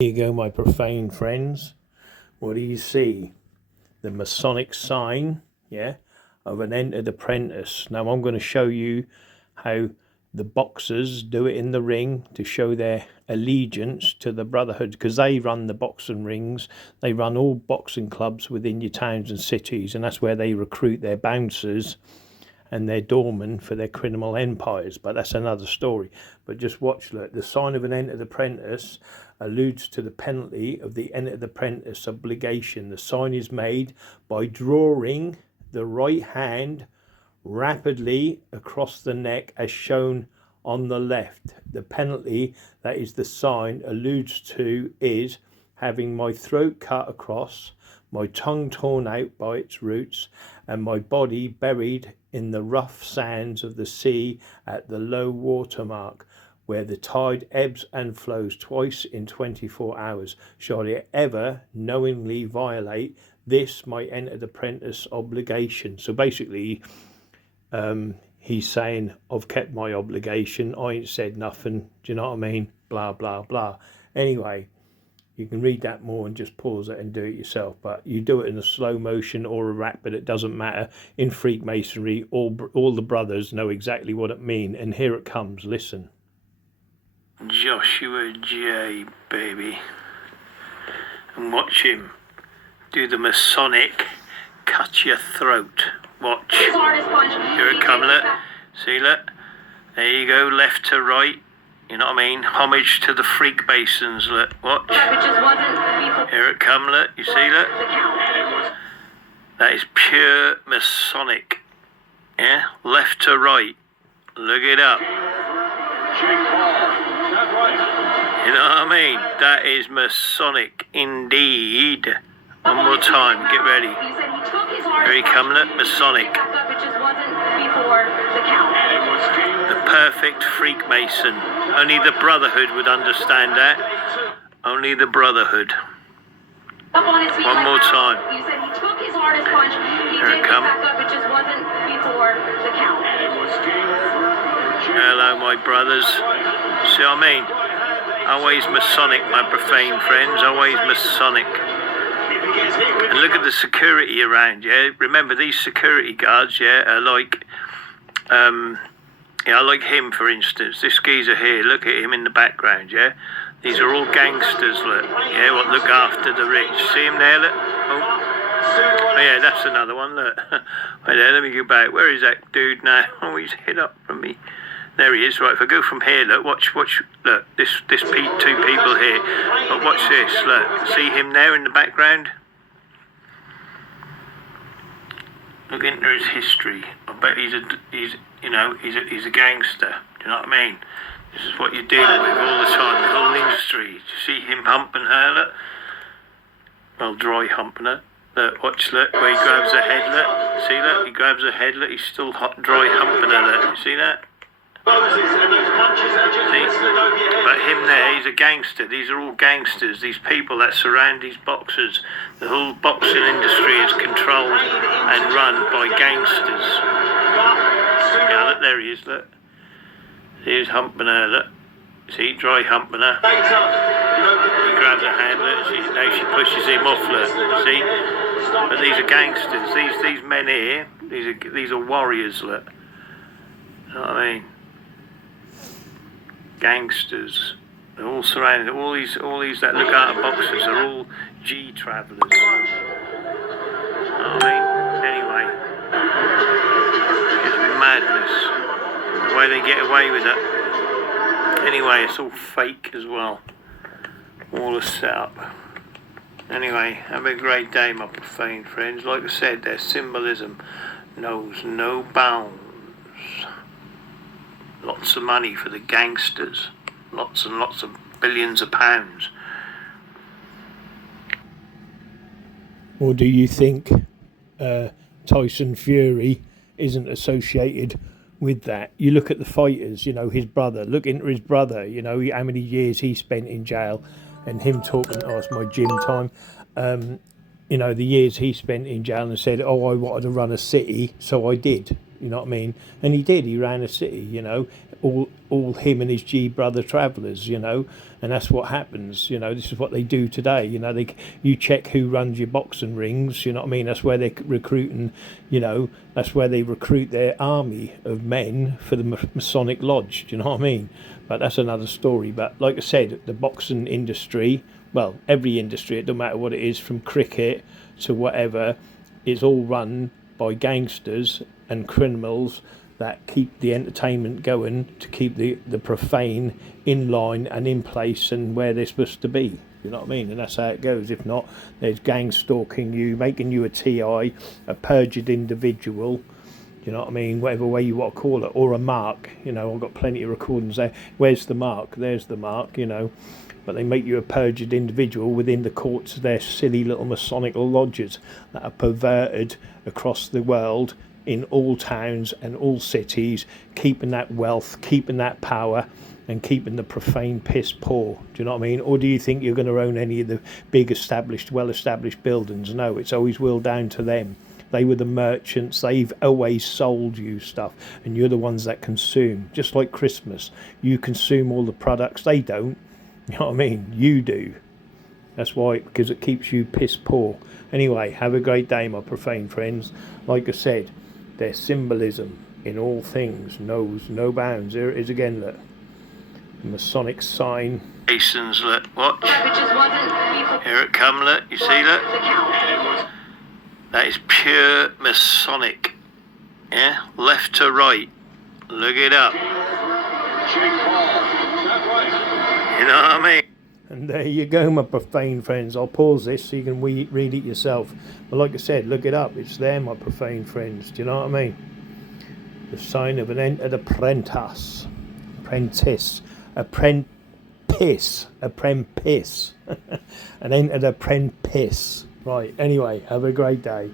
Here you go, my profane friends. What do you see? The Masonic sign, yeah, of an entered apprentice. Now I'm going to show you how the boxers do it in the ring to show their allegiance to the brotherhood, because they run the boxing rings, they run all boxing clubs within your towns and cities, and that's where they recruit their bouncers and their doormen for their criminal empires. But that's another story. But just watch, look, the sign of an entered apprentice alludes to the penalty of the entered apprentice obligation. The sign is made by drawing the right hand rapidly across the neck as shown on the left. The penalty that is the sign alludes to is having my throat cut across, my tongue torn out by its roots, and my body buried in the rough sands of the sea at the low water mark, where the tide ebbs and flows twice in 24 hours. Shall I ever knowingly violate this, my entered apprentice obligation? So basically, he's saying, I've kept my obligation, I ain't said nothing, do you know what I mean? Blah, blah, blah. Anyway, you can read that more and just pause it and do it yourself. But you do it in a slow motion or a rap, but it doesn't matter. In Freemasonry, all the brothers know exactly what it means. And here it comes, listen. Joshua J, baby. And watch him do the Masonic cut your throat. Watch. Here it comes, look. See, look. There you go, left to right. You know what I mean? Homage to the Freemasons, look. Watch. Here it comes, look. You see, look. That is pure Masonic. Yeah? Left to right. Look it up. You know what I mean? That is Masonic indeed. One more time. Get ready. Here he comes, look. Masonic. The perfect Freemason. Only the Brotherhood would understand that. Only the Brotherhood. One more time. Here it comes. Hello, my brothers. See what I mean? Always Masonic, my profane friends. Always Masonic. And look at the security around, yeah? Remember, these security guards, yeah, are like... yeah, like him, for instance. This geezer here, look at him in the background, yeah? These are all gangsters, look. Yeah, what look after the rich. See him there, look? Oh, yeah, that's another one, look. Wait there, let me go back. Where is that dude now? Oh, he's hid up from me. There he is. Right, if I go from here, look, watch, look, two people here. But watch this, look. See him there in the background? Look into his history. I bet he's a gangster. Do you know what I mean? This is what you're dealing with all the time, the whole industry. You see him humping her, look? Well, dry humping her. Look, watch, look, where he grabs her head, look. See that? He grabs her head, look, he's still dry humping her, look. You see that? See? But him there, he's a gangster. These are all gangsters. These people that surround these boxers. The whole boxing industry is controlled and run by gangsters. Yeah, look, there he is, look. Here's humping her, look. See, dry humping her. He grabs her hand, look. Now she pushes him off, look. See? But these are gangsters. These men here, these are warriors, look. You know what I mean? Gangsters. They're all surrounded. All these that look after boxers are all G travellers. You know what I mean? Anyway, it's madness the way they get away with it. Anyway, it's all fake as well. All a setup. Anyway, have a great day, my profane friends. Like I said, their symbolism knows no bounds. Lots of money for the gangsters. Lots and lots of billions of pounds. Or do you think Tyson Fury isn't associated with that? You look at the fighters, you know, his brother. Look into his brother, you know, how many years he spent in jail. And him talking, oh, it's my gym time. You know, the years he spent in jail and said, oh, I wanted to run a city, so I did. You know what I mean? And he did. He ran a city. You know, all him and his G brother travellers. You know, and that's what happens. You know, this is what they do today. You know, you check who runs your boxing rings. You know what I mean? That's where they're recruiting. You know, that's where they recruit their army of men for the Masonic Lodge. Do you know what I mean? But that's another story. But like I said, the boxing industry, well, every industry, it don't matter what it is, from cricket to whatever, it's all run by gangsters and criminals that keep the entertainment going, to keep the profane in line and in place and where they're supposed to be. You know what I mean? And that's how it goes. If not, there's gang stalking you, making you a TI, a perjured individual. You know what I mean? Whatever way you want to call it, or a mark. You know, I've got plenty of recordings there. Where's the mark? There's the mark. You know, but they make you a perjured individual within the courts of their silly little Masonic lodges that are perverted across the world, in all towns and all cities, keeping that wealth, keeping that power, and keeping the profane piss poor. Do you know what I mean? Or do you think you're going to own any of the big established, well-established buildings? No, it's always will down to them. They were the merchants. They've always sold you stuff, and you're the ones that consume. Just like Christmas, you consume all the products. They don't. You know what I mean? You do. That's why, because it keeps you piss poor. Anyway, have a great day, my profane friends. Like I said, their symbolism in all things knows no bounds. Here it is again, look. Masonic sign. Masons, look, watch. Here it come, look. You see, look. That is pure Masonic. Yeah, left to right. Look it up. You know what I mean? And there you go, my profane friends. I'll pause this so you can read it yourself. But like I said, look it up. It's there, my profane friends. Do you know what I mean? The sign of an entered apprentice. Apprentice. Apprentice. Apprentice. An entered apprentice. Right, anyway, have a great day.